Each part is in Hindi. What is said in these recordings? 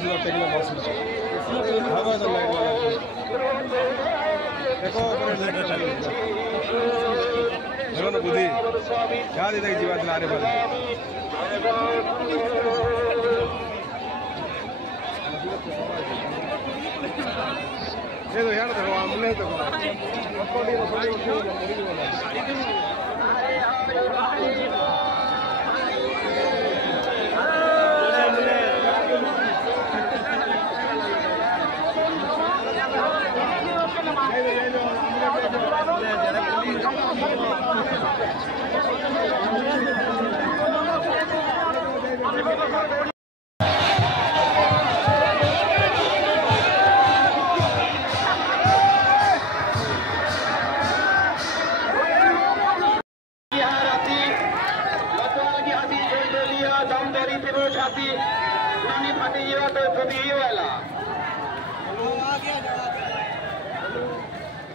सुधा टेकिला बस हवा तो लाइट लगा देखो देखो ना बुद्धि क्या देता है जीवन लारे पर ये तो यार देखो आमले तो पकोड़ी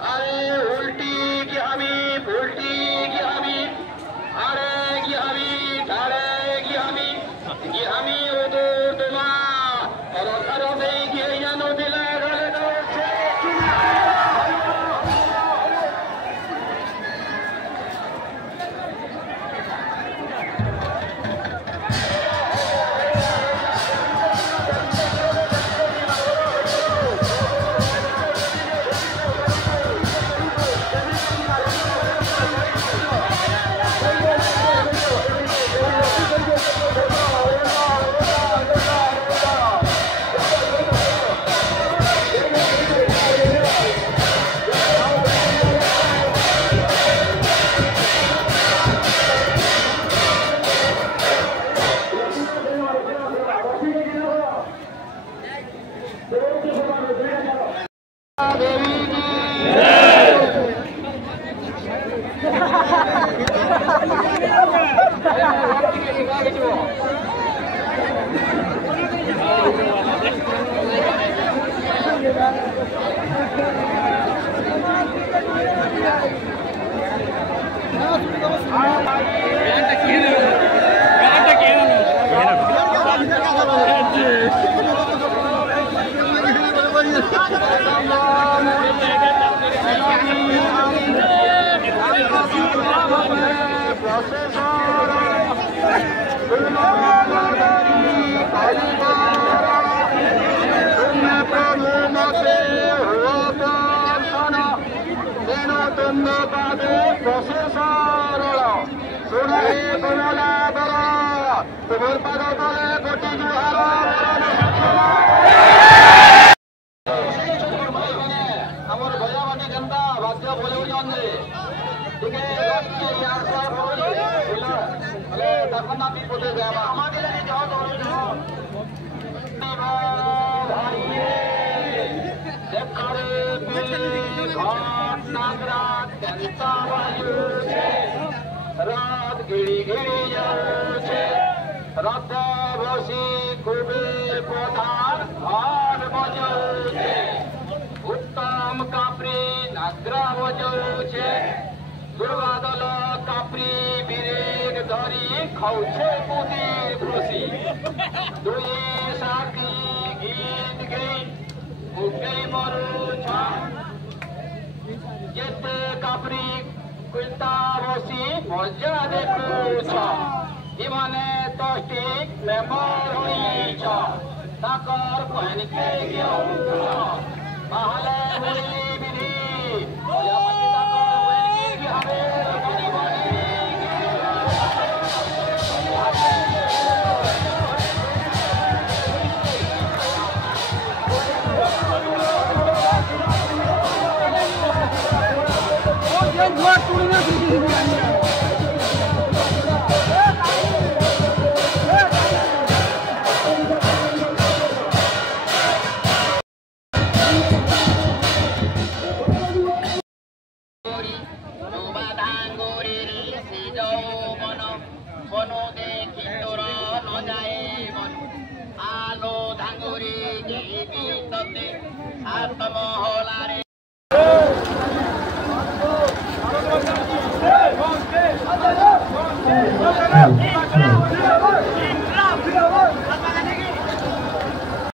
अरे उल्टी की हमी उल्टी की हमी अरे की हमी अरे की हमी उदू तुमा और करो नहीं की यानो दिला गले दो रात गिड़ी गिड़ी जाऊे रथ बसी खूबे पधार भार बजाऊे उत्तम कापरी नाग्रा बजाऊे दुर्गादल कापरी बिरेक धरी खाऊे कुदीर खुशी दुई साथी गीत गई मुक्ति मरु जेते कापरी कुलता बसी मजा देखुछ इमाने तो ठीक मेमोर होइछ ताकर पहन के गियो महले हुई विधि प्रजापति ताकर पहन के गिहावे बड़ी बड़ी आलो धांगुरी जेबी तते आत्महलारे